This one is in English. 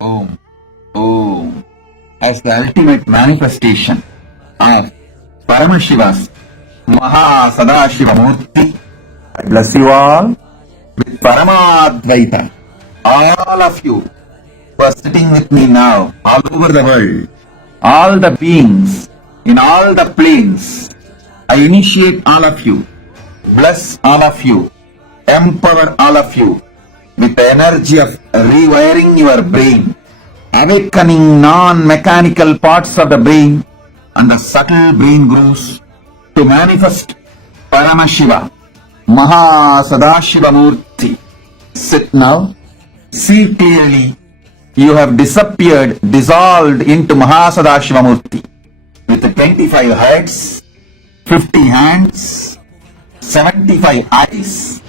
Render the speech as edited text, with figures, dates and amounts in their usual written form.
Om, Om, as the ultimate manifestation of Paramashiva's Maha Sadashiva Murti. I bless you all with Paramadvaita. All of you who are sitting with me now, all over the world, all the beings in all the planes, I initiate all of you, bless all of you, empower all of you with the energy of rewiring your brain, awakening non-mechanical parts of the brain, and the subtle brain grooves to manifest Paramashiva, Maha Sadashiva Murti. Sit now, see clearly, you have disappeared, dissolved into Maha Sadashiva Murti with 25 heads, 50 hands, 75 eyes,